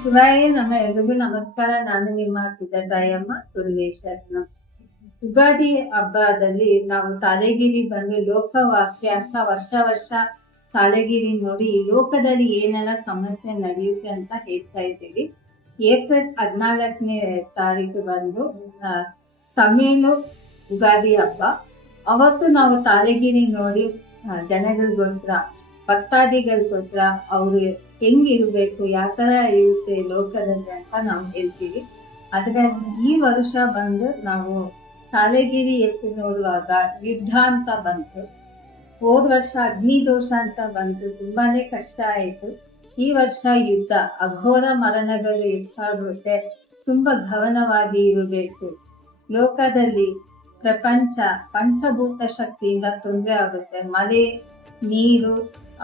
ಶಿವಾಯ ನಮ್ಮ ಎಲ್ರಿಗೂ ನಮಸ್ಕಾರ. ನಾನು ನಿಮ್ಮ ಸಿದ್ದರಾಯಮ್ಮ ಸುರ್ವೇಶ್ವರನ. ಯುಗಾದಿ ಹಬ್ಬದಲ್ಲಿ ನಾವು ತಾಳೆಗಿರಿ ಬಂದು ಲೋಕವಾಕ್ಯ ಅಂತ ವರ್ಷ ತಾಳೆಗಿರಿ ನೋಡಿ ಈ ಲೋಕದಲ್ಲಿ ಏನೆಲ್ಲ ಸಮಸ್ಯೆ ನಡೆಯುತ್ತೆ ಅಂತ ಹೇಳ್ತಾ ಇದ್ದೀವಿ. ಏಪ್ರಿಲ್ 14ನೇ ತಾರೀಕು ಬಂದು ತಮಿಳು ಯುಗಾದಿ ಹಬ್ಬ. ಅವತ್ತು ನಾವು ತಾಳೆಗಿರಿ ನೋಡಿ ಜನಗಳಿಗೋಸ್ಕರ ಭಕ್ತಾದಿಗಳಿಗೋಸ್ಕರ ಅವರು ಹೆಂಗಿರ್ಬೇಕು, ಯಾವ ತರ ಇರುತ್ತೆ ಲೋಕದಲ್ಲಿ ಅಂತ ನಾವು ಹೇಳ್ತೀವಿ. ಆದ್ರೆ ಈ ವರ್ಷ ಬಂದು ನಾವು ತಾಳೆಗಿರಿ ಎತ್ತಿ ನೋಡುವಾಗ ಯುದ್ಧ ಅಂತ ಬಂತು. ಹೋದ ವರ್ಷ ಅಗ್ನಿ ದೋಷ ಅಂತ ಬಂತು, ತುಂಬಾನೇ ಕಷ್ಟ ಆಯ್ತು. ಈ ವರ್ಷ ಯುದ್ಧ, ಅಘೋರ ಮರಣಗಳು ಹೆಚ್ಚಾಗುತ್ತೆ. ತುಂಬಾ ಗಮನವಾಗಿ ಇರಬೇಕು. ಲೋಕದಲ್ಲಿ ಪ್ರಪಂಚ ಪಂಚಭೂತ ಶಕ್ತಿಯಿಂದ ತೊಂದರೆ ಆಗುತ್ತೆ. ಮಳೆ, ನೀರು,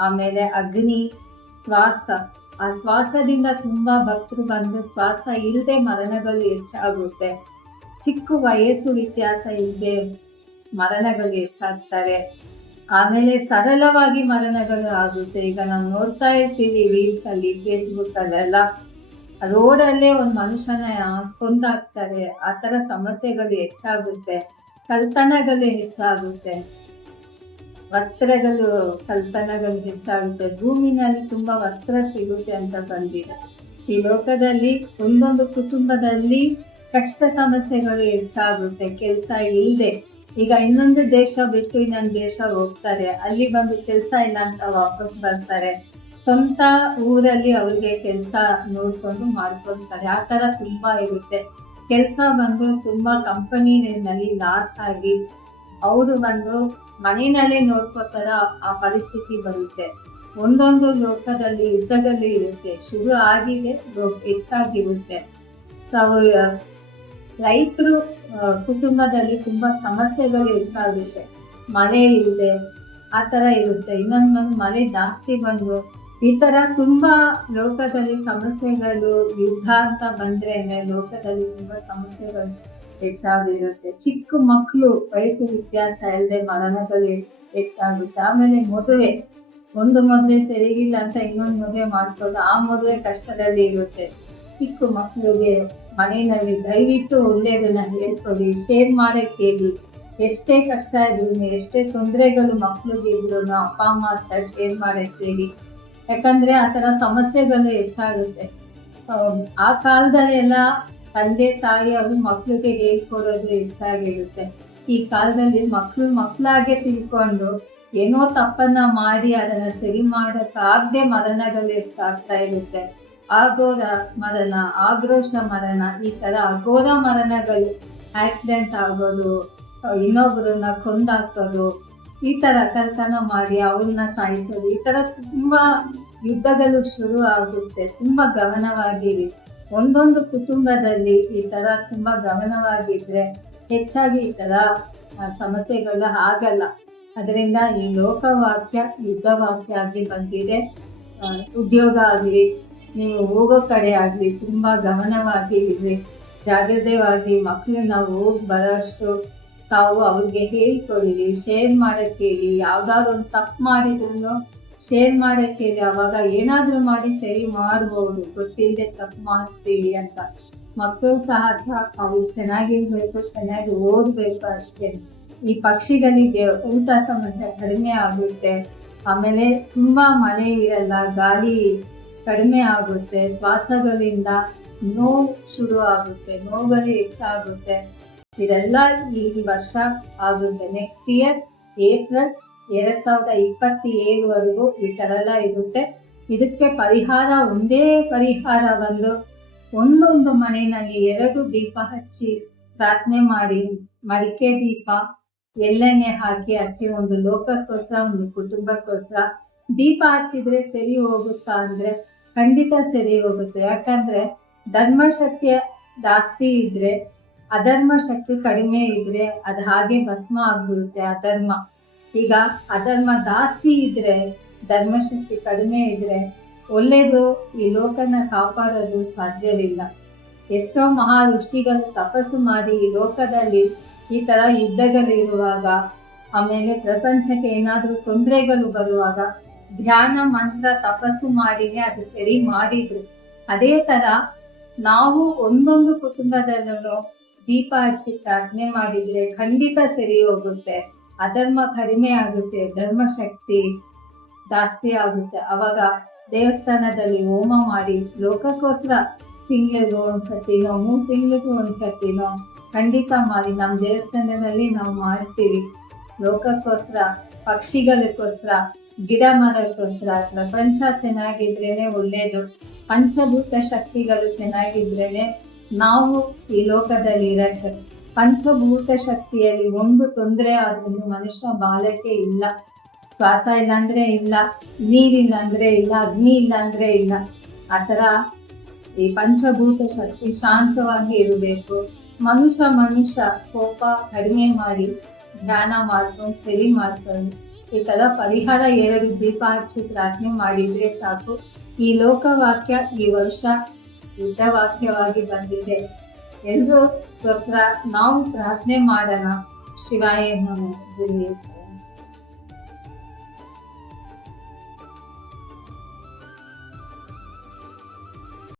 ಆಮೇಲೆ ಅಗ್ನಿ, ಶ್ವಾಸ. ಆ ಶ್ವಾಸದಿಂದ ತುಂಬಾ ಭಕ್ತರು ಬಂದು ಶ್ವಾಸ ಇಲ್ಲದೆ ಮರಣಗಳು ಹೆಚ್ಚಾಗುತ್ತೆ. ಚಿಕ್ಕ ವಯಸ್ಸು ವ್ಯತ್ಯಾಸ ಇಲ್ಲದೆ ಮರಣಗಳು ಹೆಚ್ಚಾಗ್ತಾರೆ. ಆಮೇಲೆ ಸರಳವಾಗಿ ಮರಣಗಳು ಆಗುತ್ತೆ. ಈಗ ನಾವು ನೋಡ್ತಾ ಇರ್ತೀವಿ ರೀಲ್ಸ್ ಅಲ್ಲಿ, ಫೇಸ್ಬುಕ್ ಅಲ್ಲೆಲ್ಲ, ರೋಡಲ್ಲೇ ಒಂದ್ ಮನುಷ್ಯನ ಕೊಂದಾಕ್ತಾರೆ. ಆ ತರ ಸಮಸ್ಯೆಗಳು ಹೆಚ್ಚಾಗುತ್ತೆ. ಕಳ್ತನಗಳು ಹೆಚ್ಚಾಗುತ್ತೆ. ವಸ್ತ್ರಗಳು ಕಳ್ತನಗಳು ಹೆಚ್ಚಾಗುತ್ತೆ. ಭೂಮಿನಲ್ಲಿ ತುಂಬಾ ವಸ್ತ್ರ ಸಿಗುತ್ತೆ ಅಂತ ಬಂದಿದೆ. ಈ ಲೋಕದಲ್ಲಿ ಒಂದೊಂದು ಕುಟುಂಬದಲ್ಲಿ ಕಷ್ಟ ಸಮಸ್ಯೆಗಳು ಹೆಚ್ಚಾಗುತ್ತೆ. ಕೆಲಸ ಇಲ್ಲದೆ, ಈಗ ಇನ್ನೊಂದು ದೇಶ ಬಿಟ್ಟು ಇನ್ನೊಂದು ದೇಶ ಹೋಗ್ತಾರೆ, ಅಲ್ಲಿ ಬಂದು ಕೆಲಸ ಇಲ್ಲ ಅಂತ ವಾಪಸ್ ಬರ್ತಾರೆ. ಸ್ವಂತ ಊರಲ್ಲಿ ಅವ್ರಿಗೆ ಕೆಲಸ ನೋಡ್ಕೊಂಡು ಮಾಡ್ಕೊಳ್ತಾರೆ. ಆ ತರ ತುಂಬಾ ಇರುತ್ತೆ. ಕೆಲಸ ಬಂದು ತುಂಬಾ ಕಂಪನಿನಲ್ಲಿ ಲಾಸ್ ಆಗಿ ಅವರು ಬಂದು ಮನೆಯಲ್ಲೇ ನೋಡ್ಕೋತಾರ ಆ ಪರಿಸ್ಥಿತಿ ಬರುತ್ತೆ. ಒಂದೊಂದು ಲೋಕದಲ್ಲಿ ಯುದ್ಧದಲ್ಲಿ ಇರುತ್ತೆ. ಶುರು ಆಗಿದೆ, ಹೆಚ್ಚಾಗಿರುತ್ತೆ. ನಾವು ರೈತರು ಕುಟುಂಬದಲ್ಲಿ ತುಂಬಾ ಸಮಸ್ಯೆಗಳು ಹೆಚ್ಚಾಗುತ್ತೆ. ಮಳೆ ಇಲ್ಲದೆ ಆ ತರ ಇರುತ್ತೆ. ಇನ್ನೊಂದು ಮಳೆ ಜಾಸ್ತಿ ಬಂದು ಈ ತರ ತುಂಬಾ ಲೋಕದಲ್ಲಿ ಸಮಸ್ಯೆಗಳು. ಯುದ್ಧ ಅಂತ ಬಂದ್ರೆ ಲೋಕದಲ್ಲಿ ತುಂಬಾ ಸಮಸ್ಯೆಗಳು ಹೆಚ್ಚಾಗಿರುತ್ತೆ. ಚಿಕ್ಕ ಮಕ್ಕಳು ವಯಸ್ಸು ವ್ಯತ್ಯಾಸ ಇಲ್ಲದೆ ಮರಣಗಳು ಹೆಚ್ಚಾಗುತ್ತೆ. ಆಮೇಲೆ ಮದುವೆ, ಒಂದು ಮದುವೆ ಸರಿಗಿಲ್ಲ ಅಂತ ಇನ್ನೊಂದು ಮದುವೆ ಮಾಡ್ಕೊಂಡು ಆ ಮದುವೆ ಕಷ್ಟದಲ್ಲಿ ಇರುತ್ತೆ. ಚಿಕ್ಕ ಮಕ್ಕಳಿಗೆ ಮನೆಯಲ್ಲಿ ದಯವಿಟ್ಟು ಒಳ್ಳೆಯದನ್ನ ಹೇಳ್ಕೊಡಿ, ಶೇರ್ ಮಾಡಕ್ ಹೇಳಿ. ಎಷ್ಟೇ ಕಷ್ಟ ಇದ್ರು, ಎಷ್ಟೇ ತೊಂದರೆಗಳು ಮಕ್ಳಿಗೆ ಇದ್ರು ಅಪ್ಪ ಅಮ್ಮ ಹತ್ರ ಶೇರ್ ಮಾಡಕ್ ಹೇಳಿ. ಯಾಕಂದ್ರೆ ಆ ತರ ಸಮಸ್ಯೆಗಳು ಹೆಚ್ಚಾಗುತ್ತೆ. ಆ ಕಾಲದಲ್ಲೆಲ್ಲ ತಂದೆ ತಾಯಿ ಅವರು ಮಕ್ಳಿಗೆ ಹೇಳ್ಕೊಡೋದು ಹೆಚ್ಚಾಗಿರುತ್ತೆ. ಈ ಕಾಲದಲ್ಲಿ ಮಕ್ಕಳಾಗೆ ತಿಳ್ಕೊಂಡು ಏನೋ ತಪ್ಪನ್ನ ಮಾಡಿ ಅದನ್ನ ಸರಿ ಮಾಡಕ್ಕಾಗದೆ ಮರಣಗಳು ಹೆಚ್ಚಾಗ್ತಾ ಇರುತ್ತೆ. ಅಘೋರ ಮರಣ, ಆಕ್ರೋಶ ಮರಣ, ಈ ತರ ಅಘೋರ ಮರಣಗಳು, ಆಕ್ಸಿಡೆಂಟ್ ಆಗೋದು, ಇನ್ನೊಬ್ಬರನ್ನ ಕೊಂದಾಕೋದು, ಈ ತರ ಕಳ್ತನ ಮಾಡಿ ಅವ್ರನ್ನ ಸಾಯಿಸೋದು, ಈ ತರ ತುಂಬಾ ಯುದ್ಧಗಳು ಶುರು ಆಗುತ್ತೆ. ತುಂಬಾ ಗಮನವಾಗಿರಿ. ಒಂದೊಂದು ಕುಟುಂಬದಲ್ಲಿ ಈ ತರ ತುಂಬಾ ಗಮನವಾಗಿದ್ರೆ ಹೆಚ್ಚಾಗಿ ಈ ತರ ಸಮಸ್ಯೆಗಳು ಆಗಲ್ಲ. ಅದರಿಂದ ಈ ಲೋಕವಾಕ್ಯ ಯುದ್ಧವಾಕ್ಯ ಆಗಿ ಬಂದಿದೆ. ಉದ್ಯೋಗ ಆಗ್ಲಿ, ನೀವು ಹೋಗೋ ಕಡೆ ಆಗ್ಲಿ ತುಂಬಾ ಗಮನವಾಗಿ ಇರ್ರಿ. ಜಾಗ್ರತೆವಾಗಿ ಮಕ್ಕಳನ್ನ ಹೋಗಿ ಬರೋಷ್ಟು ತಾವು ಅವ್ರಿಗೆ ಹೇಳ್ಕೊಡಿರಿ, ಶೇರ್ ಮಾಡಕ್ ಹೇಳಿ. ಯಾವ್ದಾದ್ರು ಒಂದು ತಪ್ಪು ಮಾಡಿದ್ರು ಶೇರ್ ಮಾಡಕ್ ಹೇಳಿ. ಅವಾಗ ಏನಾದ್ರೂ ಮಾಡಿ ಸರಿ ಮಾಡ್ಬೋದು. ಗೊತ್ತಿಲ್ಲದೆ ತಪ್ಪು ಮಾಡ್ತೀವಿ ಅಂತ ಮಕ್ಕಳು ಸಹ ಅವ್ರು ಚೆನ್ನಾಗಿರ್ಬೇಕು, ಚೆನ್ನಾಗಿ ಓದ್ಬೇಕು ಅಷ್ಟೇ. ಈ ಪಕ್ಷಿಗಳಿಗೆ ಊಟ ಸಮಸ್ಯೆ ಕಡಿಮೆ ಆಗುತ್ತೆ. ಆಮೇಲೆ ತುಂಬಾ ಮಳೆ ಇರಲ್ಲ, ಗಾಳಿ ಕಡಿಮೆ ಆಗುತ್ತೆ. ಶ್ವಾಸಗಳಿಂದ ನೋವು ಶುರು ಆಗುತ್ತೆ, ನೋವುಗಳು ಹೆಚ್ಚಾಗುತ್ತೆ. ಇದೆಲ್ಲ ಈ ವರ್ಷ ಆಗುತ್ತೆ. ನೆಕ್ಸ್ಟ್ ಇಯರ್ ಏಪ್ರಿಲ್ 2027ವರೆಗೂ ಈ ತರ ಎಲ್ಲ ಇರುತ್ತೆ. ಇದಕ್ಕೆ ಪರಿಹಾರ, ಒಂದೇ ಪರಿಹಾರ ಬಂದು ಒಂದೊಂದು ಮನೆಯಲ್ಲಿ 2 ದೀಪ ಹಚ್ಚಿ ಪ್ರಾರ್ಥನೆ ಮಾಡಿ, ಮಡಿಕೆ ದೀಪ ಎಳ್ಳೆಣ್ಣೆ ಹಾಕಿ ಹಚ್ಚಿ, ಒಂದು ಲೋಕಕ್ಕೋಸ್ಕರ, ಒಂದು ಕುಟುಂಬಕ್ಕೋಸ್ಕರ ದೀಪ ಹಚ್ಚಿದ್ರೆ ಸರಿ ಹೋಗುತ್ತಾ ಅಂದ್ರೆ ಖಂಡಿತ ಸರಿ ಹೋಗುತ್ತೆ. ಯಾಕಂದ್ರೆ ಧರ್ಮ ಶಕ್ತಿ ಜಾಸ್ತಿ ಇದ್ರೆ, ಅಧರ್ಮ ಶಕ್ತಿ ಕಡಿಮೆ ಇದ್ರೆ ಅದು ಹಾಗೆ ಭಸ್ಮ ಆಗ್ಬಿಡುತ್ತೆ. ಅಧರ್ಮ, ಈಗ ಅಧರ್ಮ ಜಾಸ್ತಿ ಇದ್ರೆ, ಧರ್ಮಶಕ್ತಿ ಕಡಿಮೆ ಇದ್ರೆ ಒಳ್ಳೇದು ಈ ಲೋಕನ ಕಾಪಾಡೋದು ಸಾಧ್ಯವಿಲ್ಲ. ಎಷ್ಟೋ ಮಹಾ ಋಷಿಗಳು ತಪಸ್ಸು ಮಾಡಿ ಈ ಲೋಕದಲ್ಲಿ ಈ ತರ ಯುದ್ಧಗಳು ಇರುವಾಗ, ಆಮೇಲೆ ಪ್ರಪಂಚಕ್ಕೆ ಏನಾದ್ರೂ ತೊಂದರೆಗಳು ಬರುವಾಗ ಧ್ಯಾನ ಮಂತ್ರ ತಪಸ್ಸು ಮಾಡಿನೇ ಅದು ಸರಿ ಮಾಡಿದ್ರು. ಅದೇ ತರ ನಾವು ಒಂದೊಂದು ಕುಟುಂಬದಲ್ಲೂ ದೀಪ ಹಚ್ಚಿ ಪ್ರಾರ್ಥನೆ ಮಾಡಿದ್ರೆ ಖಂಡಿತ ಸರಿ ಹೋಗುತ್ತೆ. ಅಧರ್ಮ ಕಡಿಮೆ ಆಗುತ್ತೆ, ಧರ್ಮ ಶಕ್ತಿ ಜಾಸ್ತಿ ಆಗುತ್ತೆ. ಅವಾಗ ದೇವಸ್ಥಾನದಲ್ಲಿ ಹೋಮ ಮಾಡಿ ಲೋಕಕ್ಕೋಸ್ಕರ ತಿಂಗಳಿಗೂ ಒಂದ್ಸತಿನೋ 3 ತಿಂಗಳಿಗೂ ಒಂದ್ಸತಿನೋ ಖಂಡಿತ ಮಾಡಿ ನಮ್ಮ ದೇವಸ್ಥಾನದಲ್ಲಿ ನಾವು ಮಾಡ್ತೀವಿ. ಲೋಕಕ್ಕೋಸ್ಕರ, ಪಕ್ಷಿಗಳಿಗೋಸ್ಕರ, ಗಿಡ ಮರಕ್ಕೋಸ್ಕರ. ಪ್ರಪಂಚ ಚೆನ್ನಾಗಿದ್ರೇನೆ ಒಳ್ಳೇದು. ಪಂಚಭೂತ ಶಕ್ತಿಗಳು ಚೆನ್ನಾಗಿದ್ರೇನೆ ನಾವು ಈ ಲೋಕದಲ್ಲಿ ಇರಕ್ಕೆ. ಪಂಚಭೂತ ಶಕ್ತಿಯಲ್ಲಿ ಒಂದು ತೊಂದರೆ ಆದ್ರೂ ಮನುಷ್ಯ ಬಾಳಕ್ಕೆ ಇಲ್ಲ. ಶ್ವಾಸ ಇಲ್ಲ ಅಂದ್ರೆ ಇಲ್ಲ, ನೀರಿಲ್ಲ ಅಂದ್ರೆ ಇಲ್ಲ, ಅಗ್ನಿ ಇಲ್ಲ ಅಂದ್ರೆ ಇಲ್ಲ. ಆತರ ಈ ಪಂಚಭೂತ ಶಕ್ತಿ ಶಾಂತವಾಗಿ ಇರಬೇಕು. ಮನುಷ್ಯ ಕೋಪ ಕಡಿಮೆ ಮಾಡಿ ಧ್ಯಾನ ಮಾಡ್ಕೊಂಡು ಸರಿ ಮಾಡ್ಕೊಂಡು ಈ ತರ ಪರಿಹಾರ 2 ದೀಪ ಹಚ್ಚಿ ಪ್ರಾರ್ಥನೆ ಮಾಡಿದ್ರೆ ಸಾಕು. ಈ ಲೋಕವಾಕ್ಯ ಈ ವರ್ಷ ಯುದ್ಧ ವಾಕ್ಯವಾಗಿ ಬಂದಿದೆ. ಎಲ್ರಿಗೋಸ್ಕರ ನಾವು ಪ್ರಾರ್ಥನೆ ಮಾಡೋಣ. ಶಿವಾಯ ನಮಃ.